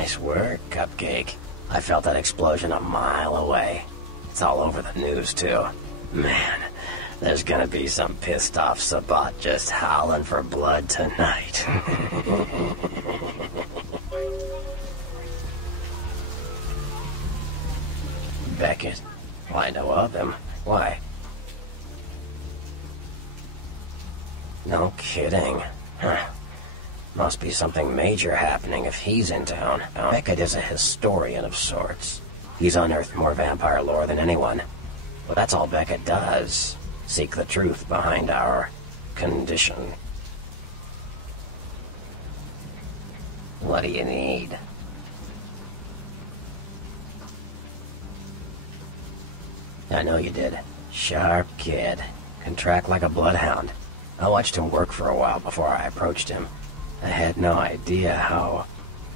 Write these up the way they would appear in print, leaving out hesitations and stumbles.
Nice work, Cupcake. I felt that explosion a mile away. It's all over the news, too. Man, there's gonna be some pissed off Sabbat just howling for blood tonight. Beckett. Well, I know of him. Why? No kidding. Huh. Must be something major happening if he's in town. Beckett is a historian of sorts. He's unearthed more vampire lore than anyone. But that's all Beckett does. Seek the truth behind our condition. What do you need? I know you did. Sharp kid. Can track like a bloodhound. I watched him work for a while before I approached him. I had no idea how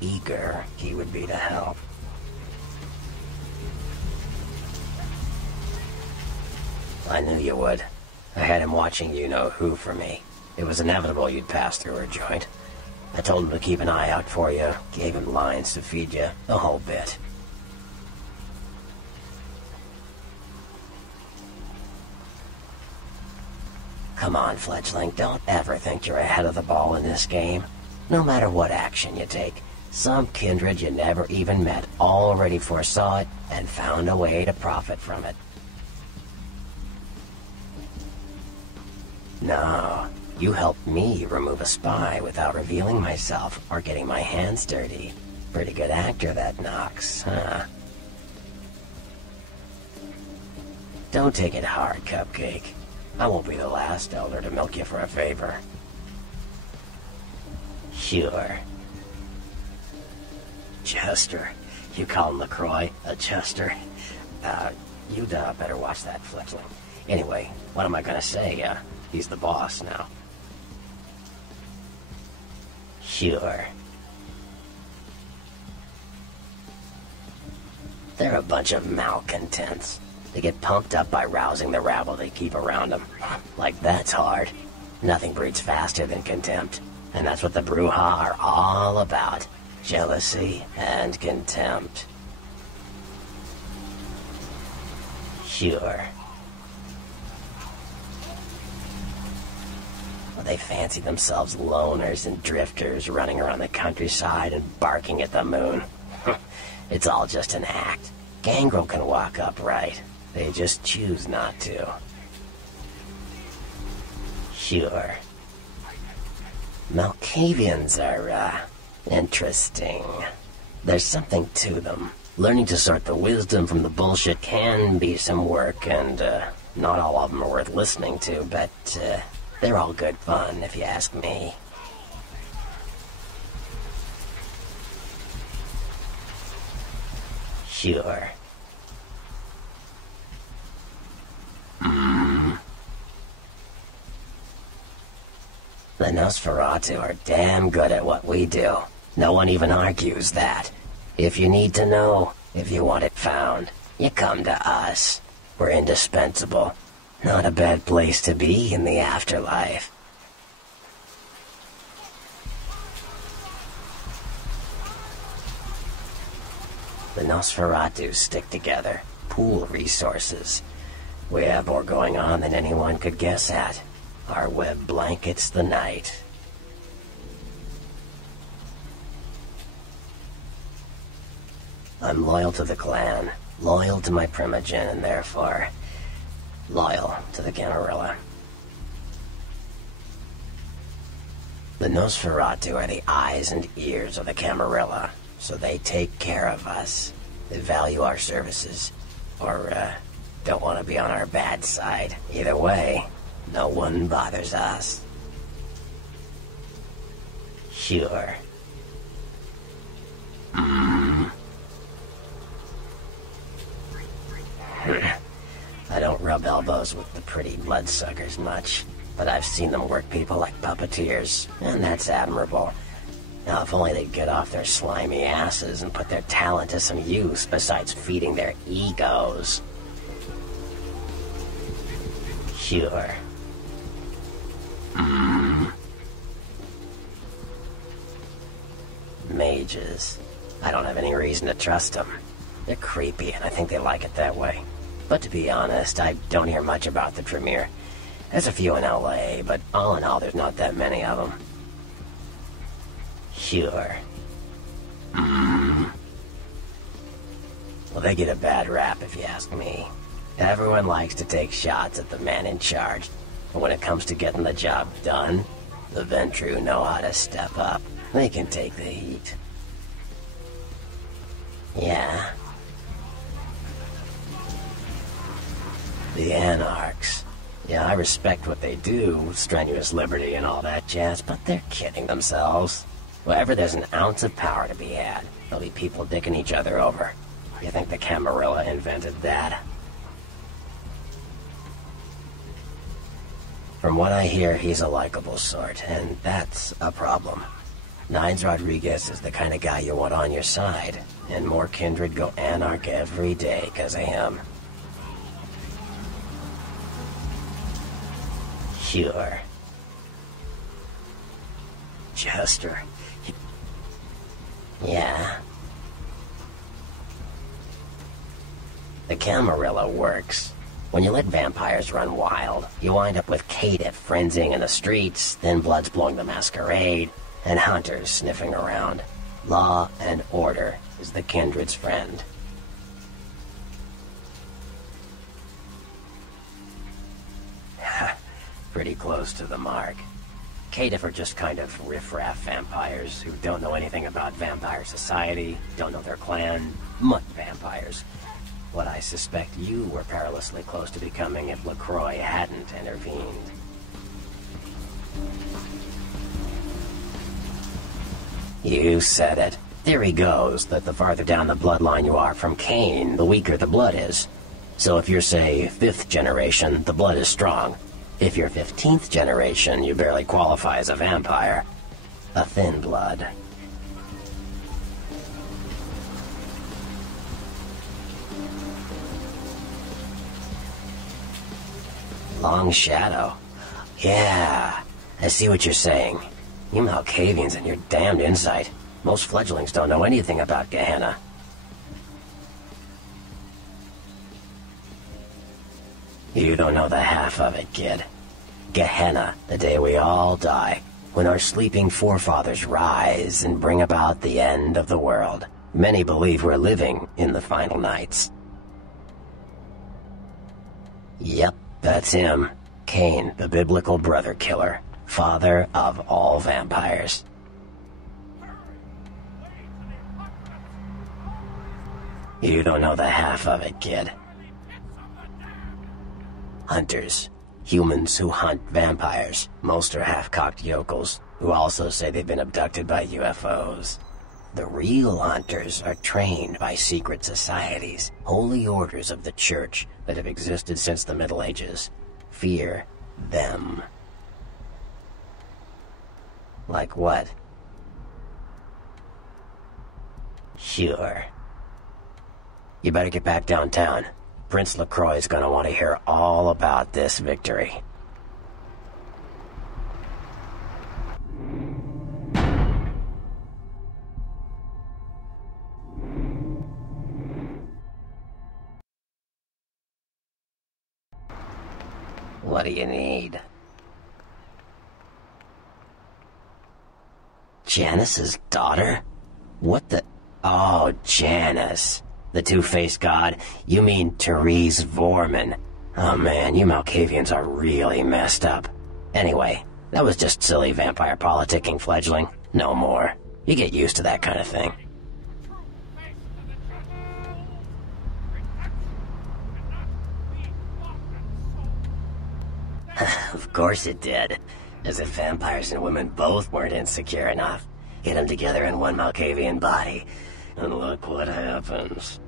eager he would be to help. I knew you would. I had him watching you-know-who for me. It was inevitable you'd pass through her joint. I told him to keep an eye out for you, gave him lines to feed you, the whole bit. Come on, fledgling, don't ever think you're ahead of the ball in this game. No matter what action you take, some kindred you never even met already foresaw it and found a way to profit from it. No, you helped me remove a spy without revealing myself or getting my hands dirty. Pretty good actor, that Knox, huh? Don't take it hard, Cupcake. I won't be the last elder to milk you for a favor. Sure. Chester. You call him LaCroix a Chester? You'd better watch that, fledgling. Anyway, what am I gonna say? He's the boss now. Sure. They're a bunch of malcontents. They get pumped up by rousing the rabble they keep around them. Like that's hard. Nothing breeds faster than contempt. And that's what the Bruja are all about. Jealousy and contempt. Sure. Well, they fancy themselves loners and drifters running around the countryside and barking at the moon. It's all just an act. Gangrel can walk upright. They just choose not to. Sure. Malkavians are, interesting. There's something to them. Learning to sort the wisdom from the bullshit can be some work, and, not all of them are worth listening to, but, they're all good fun, if you ask me. Sure. The Nosferatu are damn good at what we do. No one even argues that. If you need to know, if you want it found, you come to us. We're indispensable. Not a bad place to be in the afterlife. The Nosferatu stick together, pool resources. We have more going on than anyone could guess at. Our web blankets the night. I'm loyal to the clan, loyal to my primogen, and therefore loyal to the Camarilla. The Nosferatu are the eyes and ears of the Camarilla, so they take care of us. They value our services, or don't want to be on our bad side. Either way, no one bothers us. Sure. I don't rub elbows with the pretty bloodsuckers much, but I've seen them work people like puppeteers, and that's admirable. Now, if only they'd get off their slimy asses and put their talent to some use besides feeding their egos. Sure. Mages. I don't have any reason to trust them. They're creepy, and I think they like it that way. But to be honest, I don't hear much about the Tremere. There's a few in LA, but all in all, there's not that many of them. Sure. Well, they get a bad rap if you ask me. Everyone likes to take shots at the man in charge. But when it comes to getting the job done, the Ventrue know how to step up. They can take the heat. Yeah. The Anarchs. Yeah, I respect what they do, strenuous liberty and all that jazz, but they're kidding themselves. Wherever there's an ounce of power to be had, there'll be people dicking each other over. You think the Camarilla invented that? From what I hear, he's a likable sort, and that's a problem. Nines Rodriguez is the kind of guy you want on your side, and more kindred go anarch every day because of him. Sure. Jester. Yeah. The Camarilla works. When you let vampires run wild, you wind up with caitiff frenzying in the streets, then bloods blowing the Masquerade, and hunters sniffing around. Law and order is the kindred's friend. Pretty close to the mark. Caitiff are just kind of riffraff vampires who don't know anything about vampire society, don't know their clan, mutt vampires. What I suspect you were perilously close to becoming if LaCroix hadn't intervened. You said it. Theory goes that the farther down the bloodline you are from Cain, the weaker the blood is. So if you're, say, 5th generation, the blood is strong. If you're 15th generation, you barely qualify as a vampire. A thin blood. Long shadow. Yeah, I see what you're saying. You Malkavians and your damned insight. Most fledglings don't know anything about Gehenna. You don't know the half of it, kid. Gehenna, the day we all die, when our sleeping forefathers rise and bring about the end of the world. Many believe we're living in the final nights. Yep, that's him. Cain, the biblical brother killer, father of all vampires. You don't know the half of it, kid. Hunters. Humans who hunt vampires. Most are half-cocked yokels, who also say they've been abducted by UFOs. The real hunters are trained by secret societies, holy orders of the church that have existed since the Middle Ages. Fear them. Like what? Sure. You better get back downtown. Prince LaCroix is gonna want to hear all about this victory. What do you need? Janice's daughter? What the... Oh, Janice. The two-faced god? You mean Therese Vorman. Oh man, you Malkavians are really messed up. Anyway, that was just silly vampire politicking, fledgling. No more. You get used to that kind of thing. Of course it did. As if vampires and women both weren't insecure enough. Get them together in one Malkavian body, and look what happens.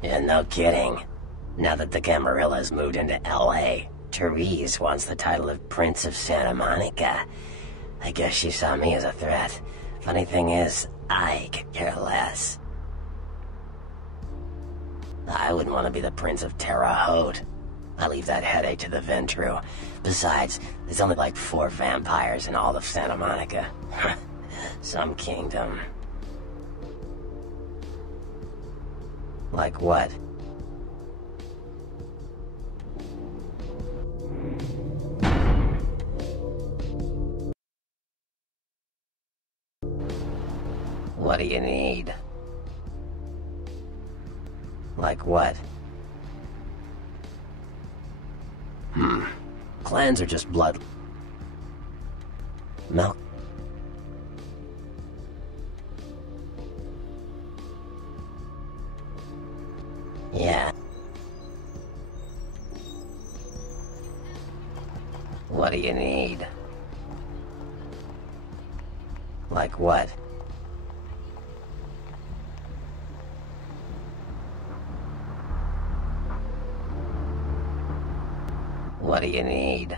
Yeah, no kidding. Now that the Camarillas moved into LA, Therese wants the title of Prince of Santa Monica. I guess she saw me as a threat. Funny thing is, I could care less. I wouldn't want to be the Prince of Terre Haute. I leave that headache to the Ventru. Besides, there's only like 4 vampires in all of Santa Monica. Some kingdom. Like what? What do you need? Like what? Clans are just blood. Milk. Yeah. What do you need? Like what? What do you need?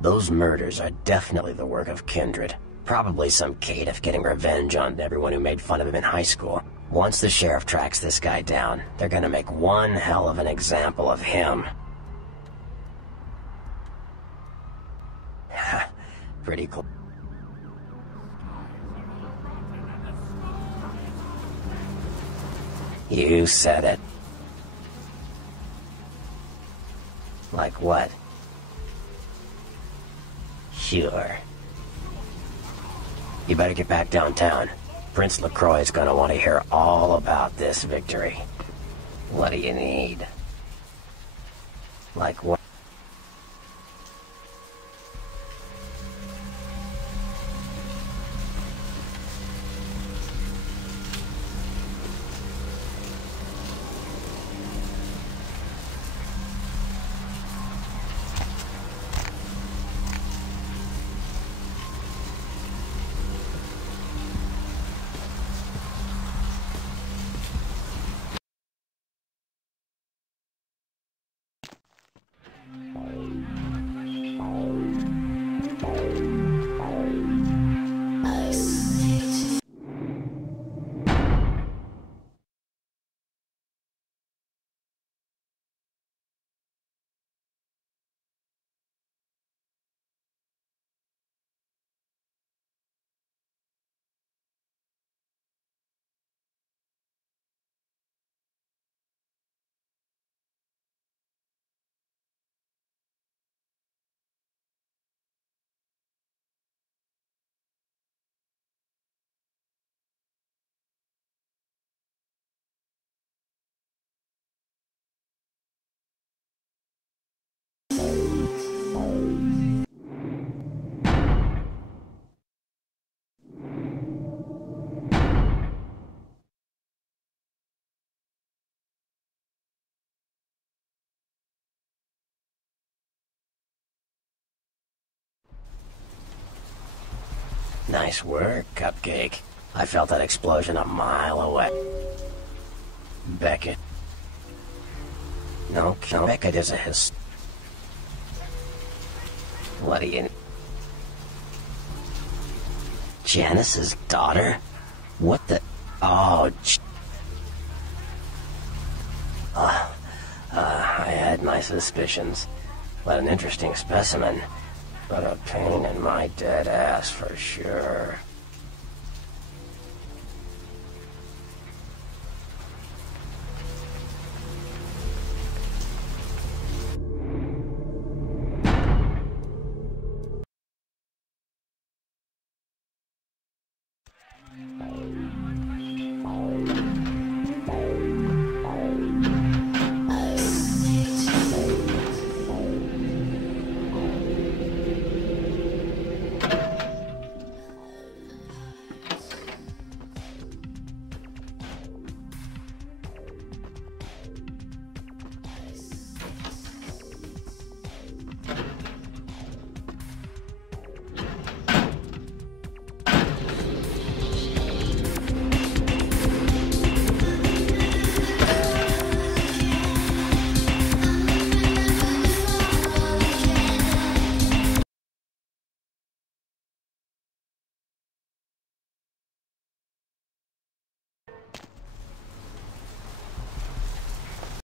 Those murders are definitely the work of Kindred. Probably some caitiff getting revenge on everyone who made fun of him in high school. Once the sheriff tracks this guy down, they're gonna make one hell of an example of him. Pretty cool. You said it. Like what? Sure. You better get back downtown. Prince LaCroix is gonna want to hear all about this victory. What do you need? Like what? Nice work, Cupcake. I felt that explosion a mile away. Beckett. No, Beckett is a his. What do you... Janice's daughter? What the... Oh, I had my suspicions. But an interesting specimen. But a pain in my dead ass for sure.